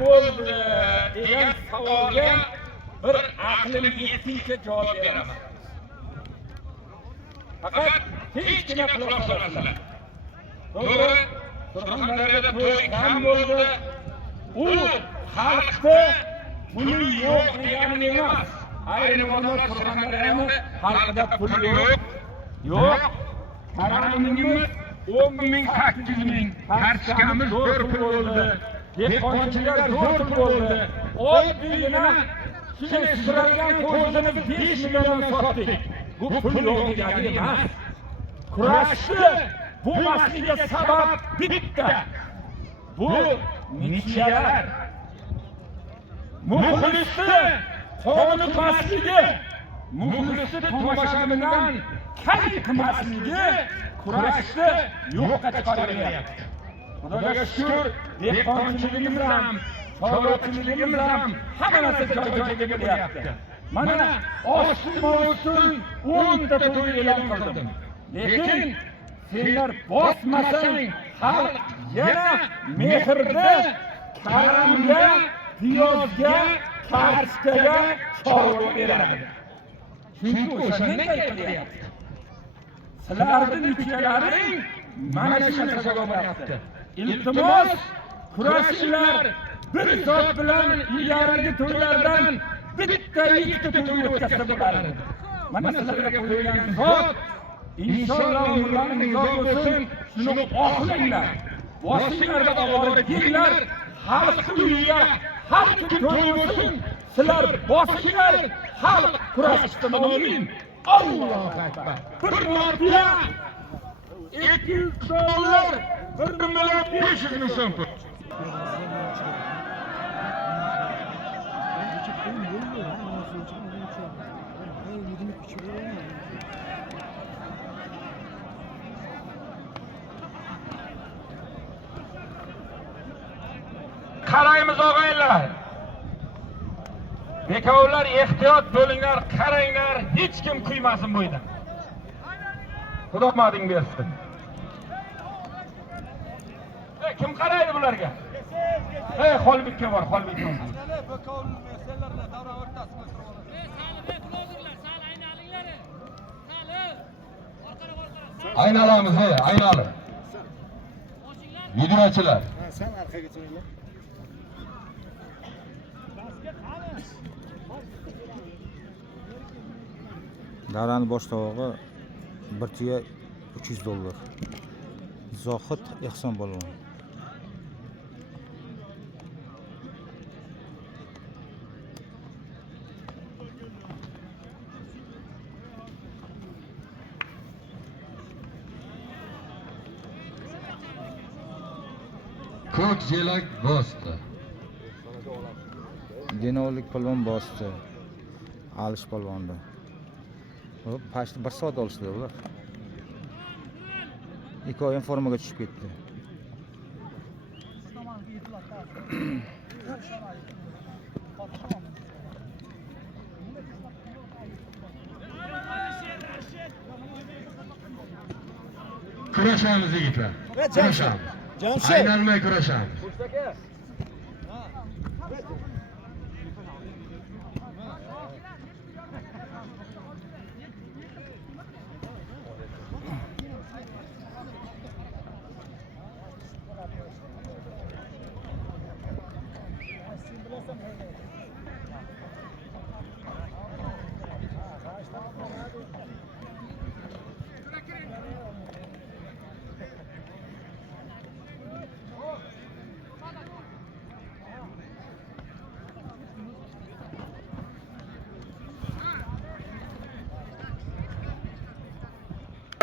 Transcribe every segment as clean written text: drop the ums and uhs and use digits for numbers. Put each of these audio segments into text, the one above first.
bo'ldi degan savolga bir aqlim yetguncha javob beraman. Faqat hechgina quloq solmasizlar. To'g'ri, Surxondaryoda to'y ham bo'ldi. U xalqda puli yo'q degani emas. Ayrim odamlar Surxondaryoni xalqida pul yo'q. Qaramimiz 10,000 800,000 kartochkamiz zo'r pul bo'ldi. Dehqonchilar zo'r pul bo'ldi. Oddiygina suralgan qo'shini 5 milliondan sotdik. Bu pul yo'q degani emas. Kurashni bo'lmasligiga sabab bitta. Bu michiyalar. Muxlisni qoniqmasligi, muxlisni tomoshabindan kayf qilmasligi kurashni yo'qqa chiqaryapti. Xudoga shukr, dehqonchiligimiz ham, chorvachiligimiz ham hamma narsa joy-joyiga bo'lyapti. Mana oshmoqsin 10 ta to'y e'lon qildim. Lekin senlar bosmasang, xalq yana mehrda, karamga, piyozga, kartochkaga chorva beradi. Chunki o'shandan qilyapti. Sizlarning michiyalaring mana shu narsaga boryapti. Iltimos, kurashinglar bir zot bilan ilgarigi to'ylardan bitta ikkita to'y o'tkazsa bo'ladi. Mana sizlarga qo'yilgan zot inshaalloh umrlaringiz uzoq bo'lsin. Shuni xohlanglar. Boshinglarda ovora yenglar, xalq uyiga xalq to'y bo'lsin. Sizlar bosinglar, xalq kurashsin. Amin. Allohu akbar. Bir marta 200 dollar, 1,5 so'm. Qaraymiz og'aylar. Bekovlar ehtiyot bo'linglar, qaranglar, hech kim kuymasin bu yerda. Xudo mading bersin. Kim qaraydi bularga? Xolbekka bor, Xolbekka. Aynalamiz, aynalı. Videochilar. Sen arkaga chiqinglar. Davron bosh tovog'i 1 tuya 300 dollar. Zohid Ehson polvon. Ko'k jelak bosdi. Denovlik polvon bosdi. Alish polvonda. Hop, pashni 1 soat olishdi ular. Ikkovi formaga tushib ketdi. Kurashamiz yigitlar. Kurashamiz. Jamshid. Aynalmay kurashamiz.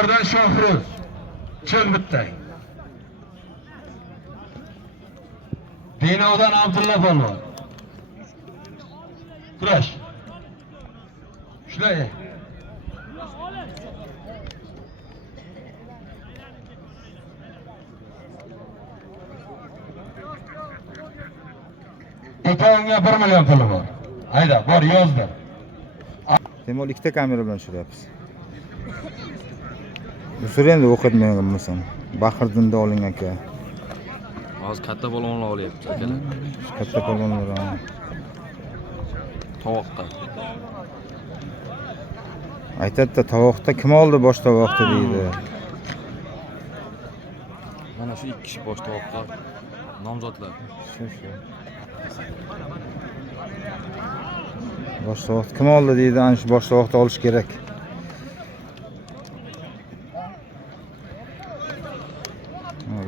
Oradan Shohruz, Cho'lbittay. Denovdan Abdulla polvon. Kurash. Shulay. Ikkovingga 1 million puli bor. Hayda, bor yozdir. Demak, ikkita kamera bilan tushiryapmiz. Bu endi o'qitmagan bo'lsam. Bahirdinda oling aka. hozir katta polvonlar olyapti akalar. Katta polvonlar. Tovoqqa. Aytadi, tovoqda kim oldi bosh tovoqda deydi. Mana shu 2 kishi bosh tovoqqa nomzodlar. Shu. Bosh tovoqni kim oldi deydi, ana shu bosh tovoqni olish kerak.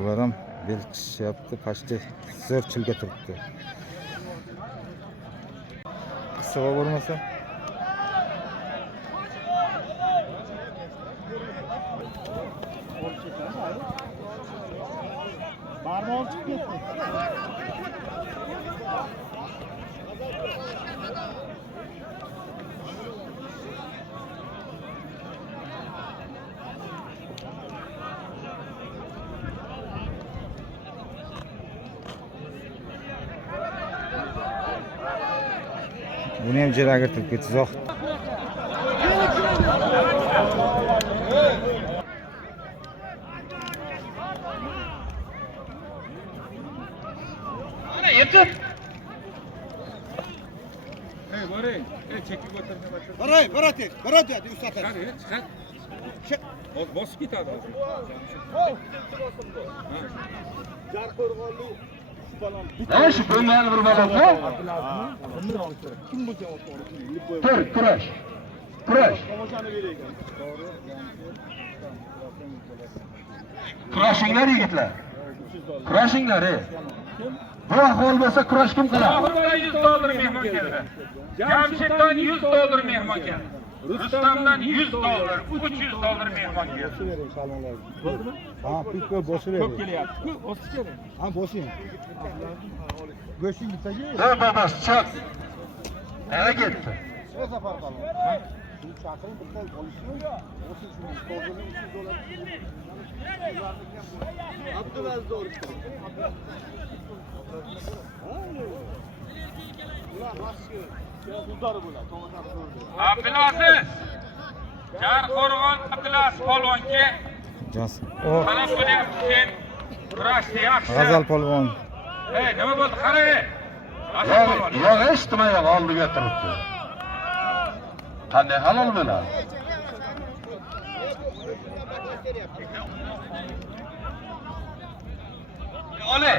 Ular ham bel qishyapti, pastga zo'r chilga turibdi. Qisqa bo'lmasa barmog'i chiqib ketdi. buni ham jiraga turib ketdi. Zohid. Yetib. Boradi, ustad. Bosib ketadi. Shu bo'lmaydi bir baloqa. Tur, kurash. Kurashinglar yigitlar. Kurashinglar. Bu ahvol bo'lsa kurash kim qiladi? $100 mehmon keldi. Jamshiddan $100 mehmon keldi. Rustamdan $100, $300 mehmon keldi. Ha, pikko boshi ver. Ko'p kelyapti. O'sish kerak. Ha, boshing. Go'shting bitagi. Bas, chiq. Nega ketdi? Shu safar qoldi. Shuni chaqiring, bitta olishni. O'sish shuni $300. Abdulaziz o'rishdi. Abdulaziz. Jarqo'rg'on Abdulaziz polvonga talab qilyapti sen kurashni yaxshi. G'azal polvon. Nima bo'ldi? Qara. Yo'q, eshitmayman, oldiga turibdi. Qanday halol bo'ladi? Ole.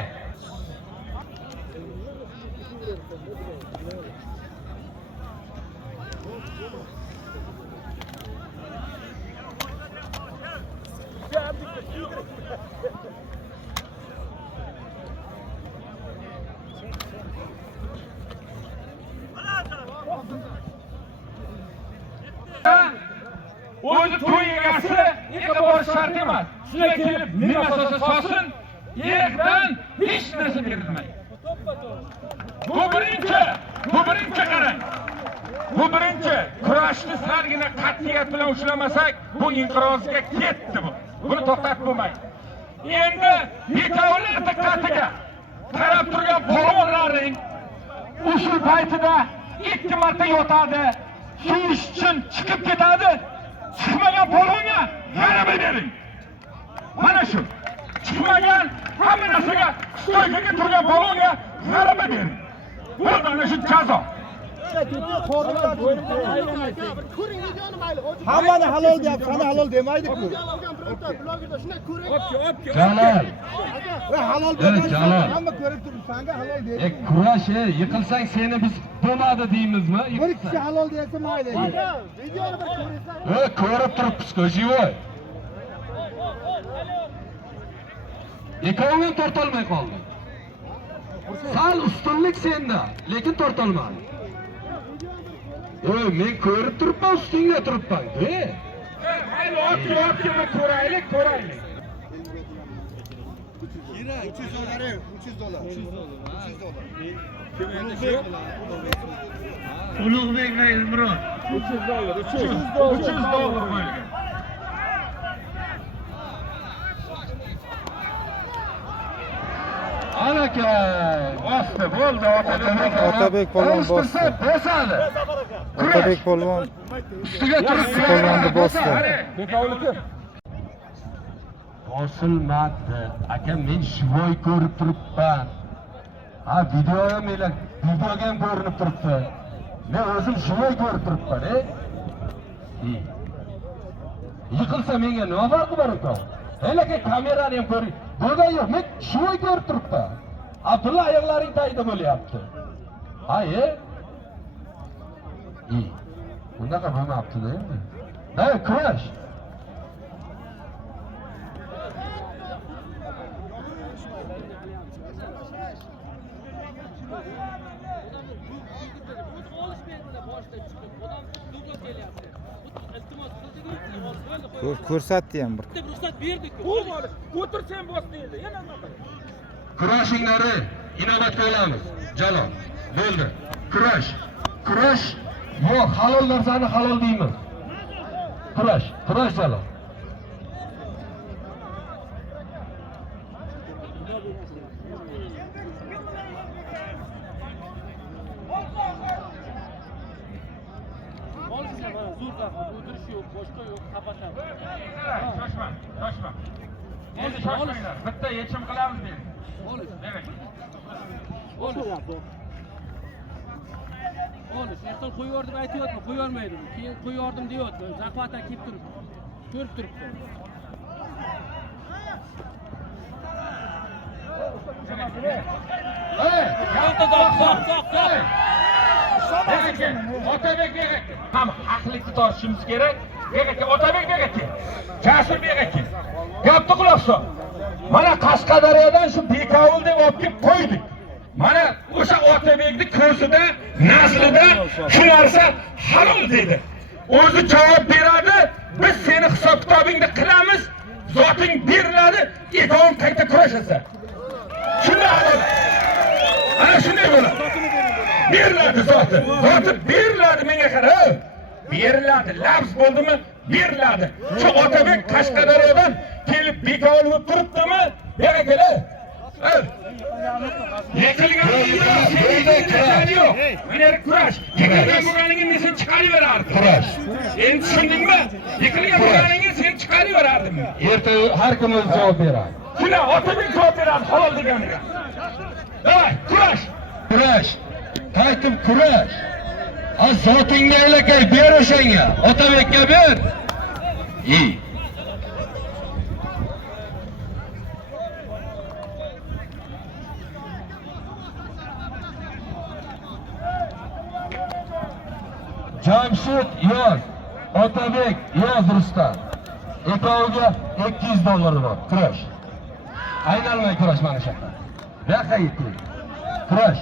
O'zi to'y egasi yerga borish shart emas. Shunga kelib nima so'sa so'sin, yerdan hech narsa berilmaydi. Bu birinchi qarang. Bu birinchi kurashni sargina qat'iyat bilan ushlamasak, bu inqirozga ketdi bu. Buni to'xtatib bo'lmaydi. Endi yetovlar diqqatiga qarab turgan polvonlaring ushul paytida 2 marta yotadi, suvish uchun chiqib ketadi. Chiqmagan polvonga g'alaba bering. Mana shu. Chiqmagan hamma narsaga stoykaga turgan polvonga g'alaba bering. Bu mana shu jazo. Hammani halol deyapti, sana halol demaydi-ku. Jalol. Va halol Jalol. hamma ko'rib turibdi, senga halol deydi. Kurash, yiqilsang seni biz bo'lmadi deymizmi? Bir kishi halol desa mayli. Videoni bir ko'rsan. Ko'rib turibsiz-ku, jivoy. Ikkoving tortolmay qoldi. Sal ustunlik senda, lekin tortolmadi. Men ko'rib turibman, ustingda turibman. Mayli, opga ko'raylik. $300. Ulug'bek va Elmurod $300 qo'yilgan. Alakay, bosdi, bo'ldi. Otabek polvon bosdi. Bosadi. Otabek polvon Ustiga turib polvonni bosdi. Bosilmadi. Aka, men shivoy ko'rib turibman. turibman. Ha, videoga ham ko'rinib turibdi. Men o'zim shunday ko'rib turibman, Yiqilsa menga nima farqi bor ekan? Halaga kamerani ham ko'ring. Bo'lgan yo'q, men shunday ko'rib turibman. Abdulla oyoqlaring tagida bo'lyapti. Haye. Bunaqa bo'lmabdi-da endi. Da, kurash. Ko'rsatdi ham bir. Ruxsat berdik. O'tirsan bos deydi. Yana nima qiladi? Kurashinglari inobatga olamiz. Jalol. Bo'ldi. Kurash. Kurash. Yo'q, halol narsani halol deymiz. Kurash. Kurash jalol. Shoshma. Endi shoshmanglar. Bitta yechim qilamiz dedi. Demak. Olish, ertan qo'yyor deb aytayotmi? Qo'yormaydi. Keyin qo'yordim deyapti. Zafata kelib turib. Ko'rib turibdi. Otabek beraki. Ham haqlikni tortishimiz kerak. Beraki, Otabek beraki. Jasur beraki. Gapni quloq sol. Mana Qashqadaryodan shu Bekovul deb olib kelib qo'ydik. Mana o'sha Otabekning ko'zida, naslida shu narsa halol dedi. O'zi javob beradi, biz seni hisob kitobingni qilamiz, zoting beriladi, ikkoving qayta kurashasiz. Shunday bo'ladi. Ana shunday bo'ladi. Beriladi zoti. Zoti beriladi menga qara. Beriladi. Lafz bo'ldimi? Beriladi. Shu Otabek Qashqadaryodan kelib Bekovul bo'lib turibdimi? Berakalar. Mana kurash. Yiqilgan bo'lganingni sen chiqaraverarding. Kurash. Endi tushundingmi? Yiqilgan bo'lganingni sen chiqaraverarding. Erta har kim o'zi javob beradi. Shuna Otabek javob beradi halol deganiga. Davay, kurash. Kurash. Qaytib kurash. Zotingni aylakay ber o'shanga. Otabekka ber. Jamshid yoz, Otabek yoz Rustam. Ekoviga $200 bor. Kurash. Aynalmay kurash mana shu yerda. Yoqqa yeting. Kurash.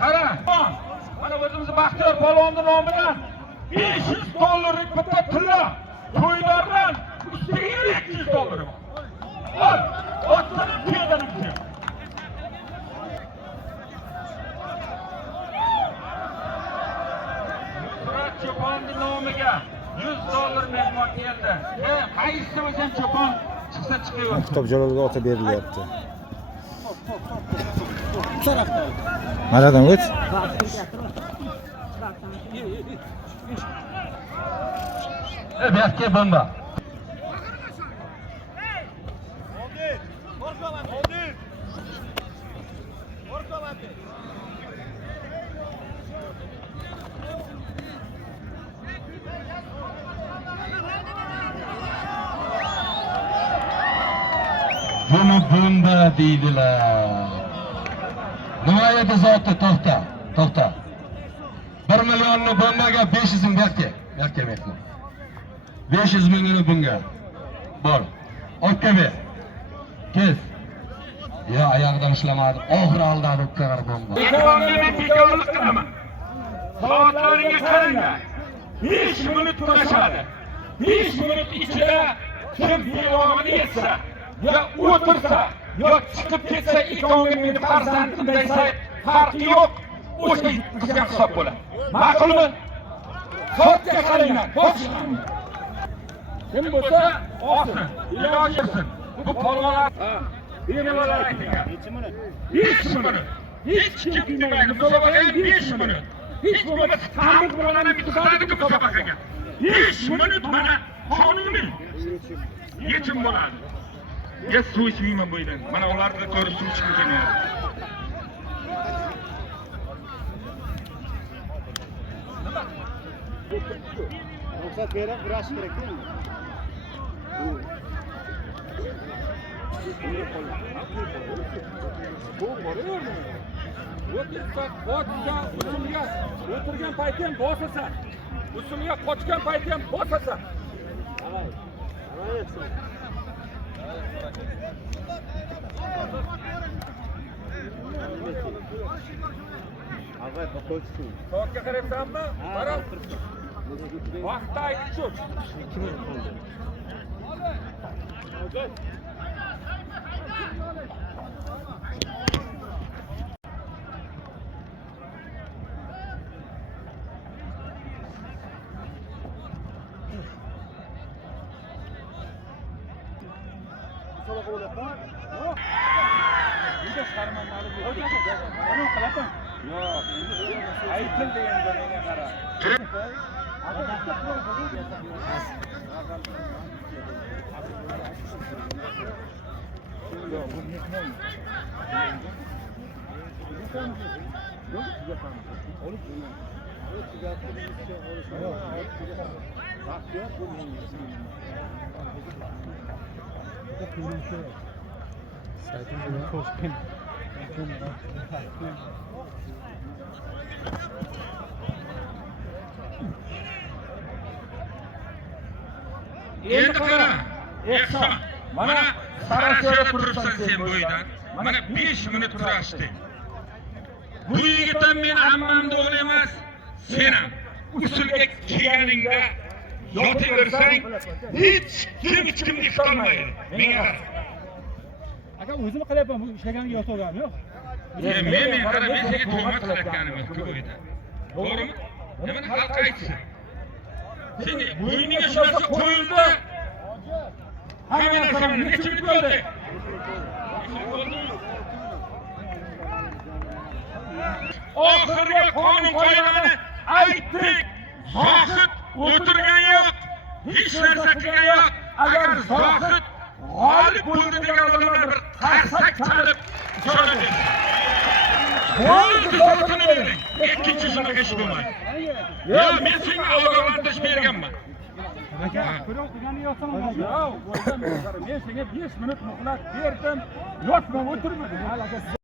Qara. Mana o'zimizni Baxtiyor polvonning nomidan $500 bitta tilla to'ylardan ustiga $200 bor. Otdan piyodadan piyoda. Cho'ponning nomiga $100 mehmon keldi. Qaysi o'shan cho'pon chiqsa chiqaveradi. Kitob Jalolga ota berilyapti. Manadan o't. Bu yoqqa bomba. Buni bomba deydilar. Nima edi zoti? To'xta. 1 millionni bombaga 500 ming berki. Berki mehmon. 500 mingini bunga. Bor. Olib ber. Kes. Ya oyog'idan ishlamadi. Oxiri aldadi o'tkar bomba. Men bekorlik qilaman. Soatlaringa qaranglar. 5 minut kurashadi. 5 minut ichida kim devomini yetsa, yo o'tirsa, yo chiqib ketsa, ikkovga meni farzandim desa, farqi yo'q. O'sha qizga hisob bo'ladi. Ma'qulmi? Soatga qaranglar. Kim bo'lsa, olsin, iloji qilsin. Bu polvonlar bemalol aytinglar. 5 minut. Hech kim kuymaydi. Musobaqaga 5 minut. Hech bo'lmasa ta'min bilan bitkazadi musobaqaga. 5 minut mana qonuniy yechim bo'ladi. Men suv ichmayman bu yerdan. Mana ularni ko'rib suv ichib kelyapman. ruxsat berib urash kerak endi. Bu boraverdi. O'tirsa qochgan, usulga o'tirgan paytim bosasan. Usulga qochgan paytim bosasan. Avval qo'ysin. Soatga qarayapsanmi? Qarab turibsan. Vaqtda aytib tur. 2 minut qoldi. Aytildi endi menga qara. Endi qara, Ehson, mana Sarasiyada turibsan sen bu uydan. Mana 5 minut turashdi. Bu yigitdan men ammamni o'g'li emas, sen ham usulga kelganingda yotaversang, hech kimni tutolmaydi. Menga qara. Aka o'zim qilyapman, bu ishlaganiga yotaverganim yo'q. Men qara, men senga tuhmat qilayotganim yo'q bu uyda. To'g'rimi? Nimani xalq aytsin? Seni bo'yniga shu narsa qo'yildi. Hamma narsani necha minut bo'ldi? Oxirgi qonun qoidani aytdik. Zohid o'tirgan yo'q, hech narsa qilgan yo'q. Agar Zohid g'olib bo'ldi degan odamlar bir qarsak chalib jo'nadi. Bo'ldi Zohidni bering. Ikkinchi shunaqa ish bo'lmaydi. Yo, men senga ogohlantirish berganman. Aka, birov qilgani yo'qsan, Yo, men senga 5 minut muhlat berdim. Yotma, o'tirma.